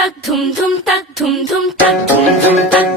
tak, tum, tum, tak, tum, tum, tak, tum. dum tak.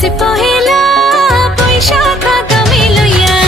सिपाही ला